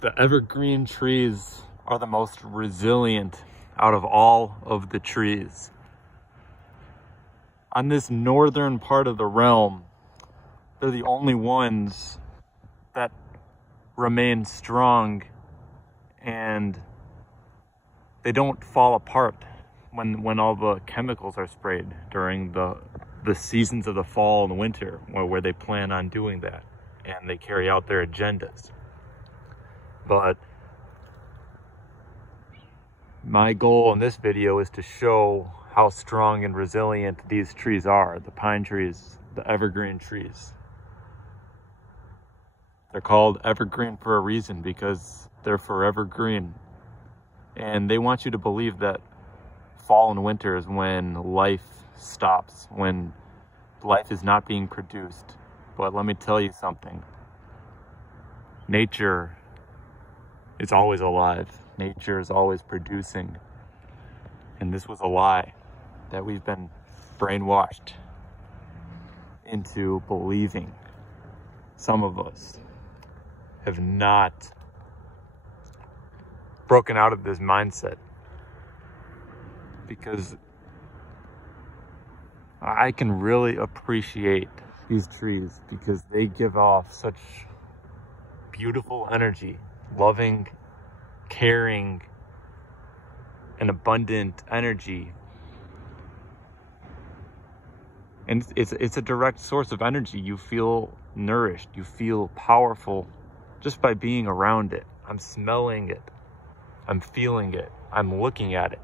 The evergreen trees are the most resilient out of all of the trees. On this northern part of the realm, they're the only ones that remain strong, and they don't fall apart when all the chemicals are sprayed during the seasons of the fall and winter, where they plan on doing that and they carry out their agendas. But my goal in this video is to show how strong and resilient these trees are, the pine trees, the evergreen trees. They're called evergreen for a reason, because they're forever green. And they want you to believe that fall and winter is when life stops, when life is not being produced. But let me tell you something. Nature is always alive. Nature is always producing. And this was a lie that we've been brainwashed into believing. Some of us have not broken out of this mindset, because I can really appreciate these trees because they give off such beautiful energy, loving, caring, and abundant energy. And it's a direct source of energy. You feel nourished, you feel powerful just by being around it. I'm smelling it, I'm feeling it, I'm looking at it.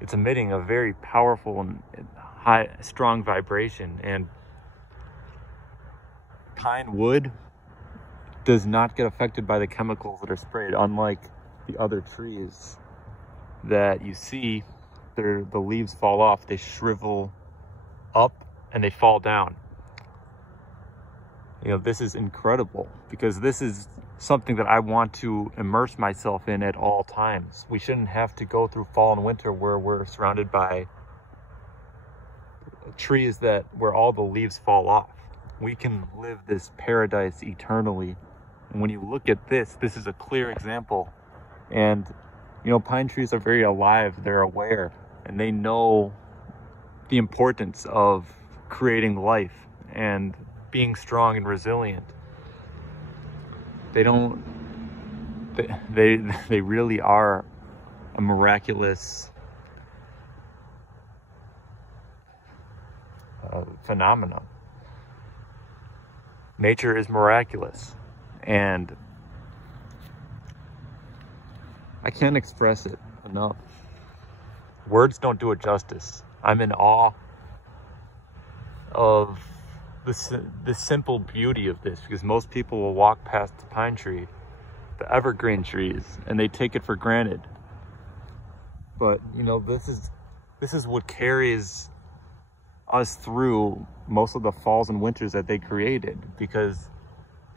It's emitting a very powerful and high, strong vibration. And pine wood does not get affected by the chemicals that are sprayed, unlike the other trees that you see. The leaves fall off, they shrivel up and they fall down. You know, this is incredible, because this is something that I want to immerse myself in at all times. We shouldn't have to go through fall and winter where we're surrounded by trees where all the leaves fall off. We can live this paradise eternally. And when you look at this is a clear example. And you know, pine trees are very alive, they're aware, and they know the importance of creating life and being strong and resilient. They really are a miraculous phenomenon. Nature is miraculous, and I can't express it enough. Words don't do it justice. I'm in awe of the simple beauty of this, because most people will walk past the pine tree, the evergreen trees, and they take it for granted. But you know, this is what carries us through most of the falls and winters that they created, because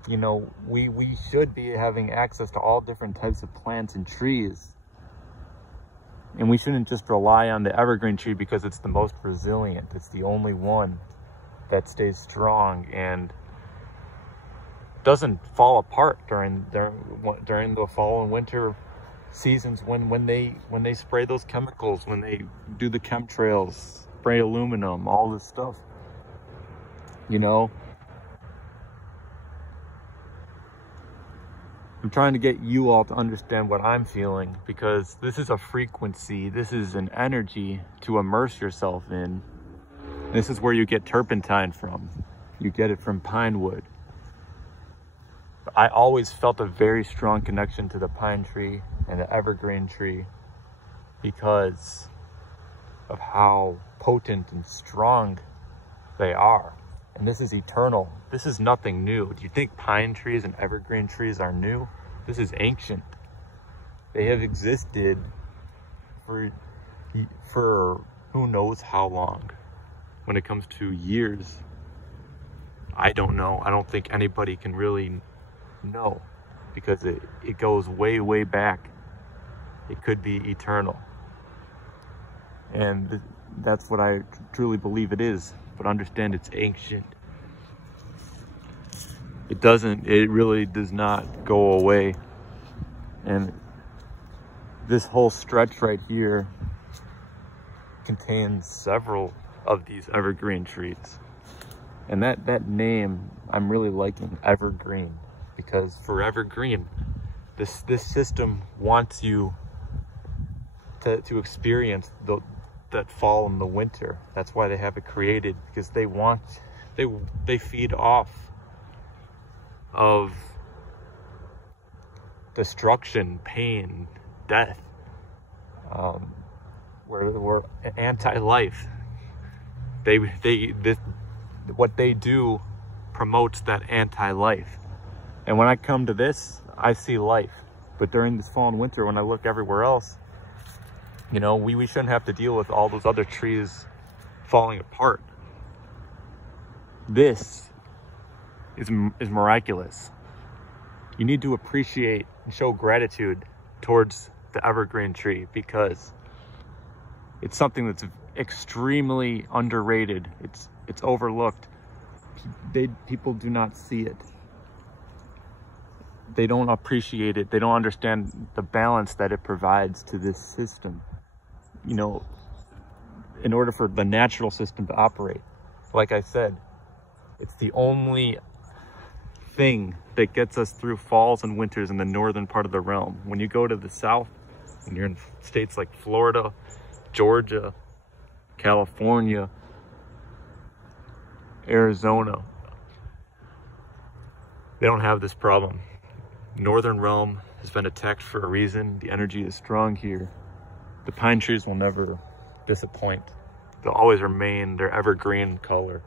you know, we should be having access to all different types of plants and trees, and we shouldn't just rely on the evergreen tree because it's the most resilient. It's the only one that stays strong and doesn't fall apart during the fall and winter seasons when they spray those chemicals, when they do the chemtrails, spray aluminum, all this stuff. You know, I'm trying to get you all to understand what I'm feeling, because this is a frequency, this is an energy to immerse yourself in. This is where you get turpentine from. You get it from pine wood. I always felt a very strong connection to the pine tree and the evergreen tree because of how potent and strong they are. And this is eternal. This is nothing new. Do you think pine trees and evergreen trees are new? This is ancient. They have existed for who knows how long. When it comes to years, I don't know. I don't think anybody can really know, because it goes way, way back. It could be eternal. And that's what I truly believe it is. But understand, it's ancient. It really does not go away. And this whole stretch right here contains several of these evergreen trees. And that name, I'm really liking, Evergreen, because for Evergreen, this system wants you to experience that fall and the winter. That's why they have it created, because they feed off of destruction, pain, death. We're anti-life. What they do promotes that anti-life. And when I come to this, I see life. But during this fall and winter, when I look everywhere else, you know, we shouldn't have to deal with all those other trees falling apart. This is miraculous. You need to appreciate and show gratitude towards the evergreen tree, because it's something that's extremely underrated. It's overlooked. People do not see it. They don't appreciate it. They don't understand the balance that it provides to this system. You know, in order for the natural system to operate, like I said, it's the only thing that gets us through falls and winters in the northern part of the realm. When you go to the south, and you're in states like Florida, Georgia, California, Arizona, they don't have this problem. Northern realm has been attacked for a reason. The energy is strong here. The pine trees will never disappoint. They'll always remain their evergreen color.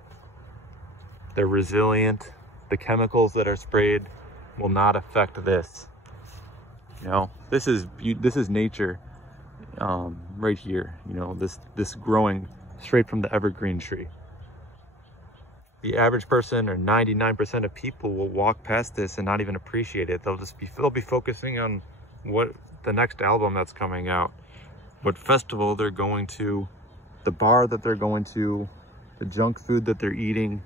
They're resilient. The chemicals that are sprayed will not affect this. You know, this is nature right here. You know, this growing straight from the evergreen tree. The average person, or 99% of people, will walk past this and not even appreciate it. They'll be focusing on what the next album that's coming out, what festival they're going to, the bar that they're going to, the junk food that they're eating,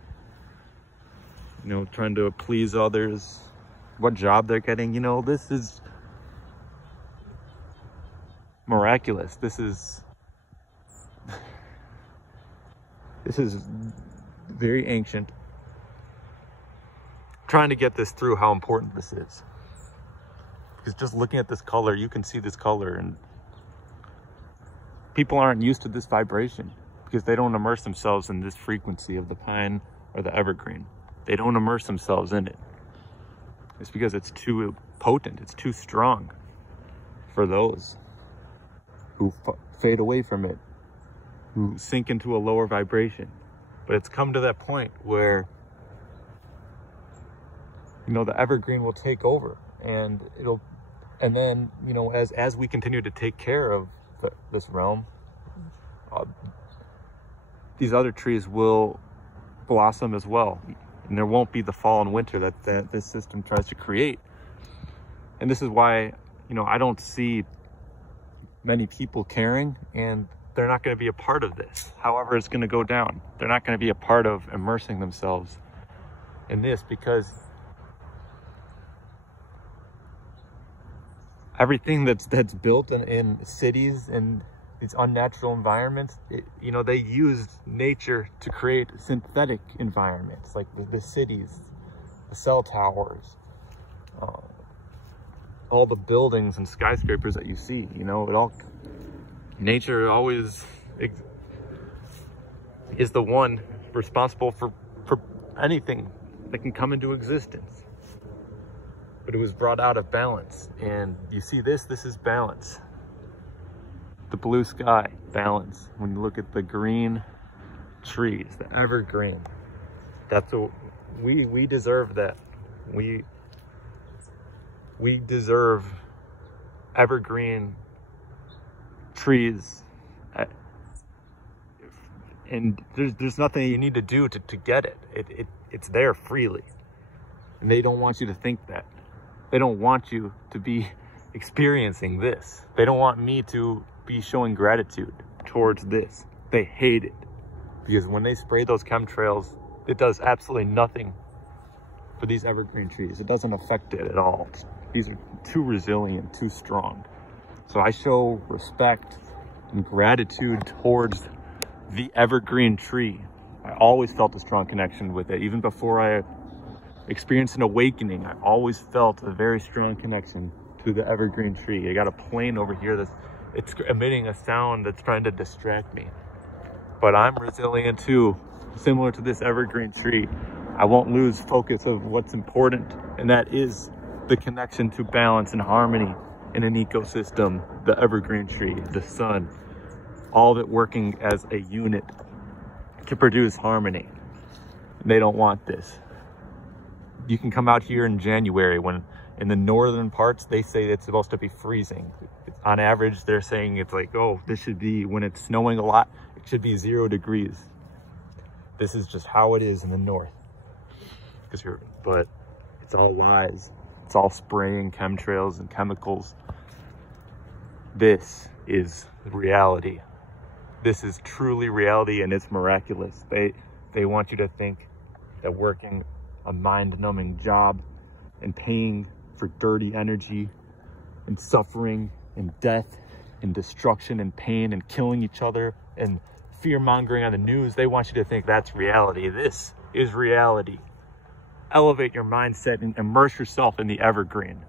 you know, trying to please others, what job they're getting. You know, this is miraculous. This is very ancient. Trying to get this through how important this is, because just looking at this color, you can see this color, and people aren't used to this vibration because they don't immerse themselves in this frequency of the pine or the evergreen. They don't immerse themselves in it. It's because it's too potent, it's too strong for those who fade away from it, who sink into a lower vibration. But it's come to that point where, you know, the evergreen will take over, and then, you know, as we continue to take care of this realm, these other trees will blossom as well, and there won't be the fall and winter that this system tries to create. And this is why, you know, I don't see many people caring, and they're not going to be a part of this. However, it's going to go down. They're not going to be a part of immersing themselves in this, because everything that's built in cities and these unnatural environments, you know, they use nature to create synthetic environments, like the cities, the cell towers, all the buildings and skyscrapers that you see. You know, nature always is the one responsible for anything that can come into existence. But it was brought out of balance. And you see this is balance. The blue sky, balance. When you look at the green trees, the evergreen, that's what we deserve. That we deserve evergreen trees, and there's nothing you need to do to get it. It's there freely, and they don't want you to think that. They don't want you to be experiencing this. They don't want me to be showing gratitude towards this. They hate it, because when they spray those chemtrails, it does absolutely nothing for these evergreen trees. It doesn't affect it at all. These are too resilient, too strong. So I show respect and gratitude towards the evergreen tree. I always felt a strong connection with it. Even before I experienced an awakening, I always felt a very strong connection to the evergreen tree. I got a plane over here it's emitting a sound that's trying to distract me. But I'm resilient too, similar to this evergreen tree. I won't lose focus of what's important, and that is the connection to balance and harmony in an ecosystem, the evergreen tree, the sun, all of it working as a unit to produce harmony. They don't want this. You can come out here in January when in the northern parts, they say it's supposed to be freezing. On average, they're saying it's like, oh, this should be, when it's snowing a lot, it should be 0 degrees. This is just how it is in the north. But it's all lies. It's all spraying chemtrails and chemicals. This is reality. This is truly reality, and it's miraculous. They want you to think that working a mind-numbing job and paying for dirty energy and suffering and death and destruction and pain and killing each other and fear-mongering on the news, they want you to think that's reality. This is reality. Elevate your mindset and immerse yourself in the evergreen.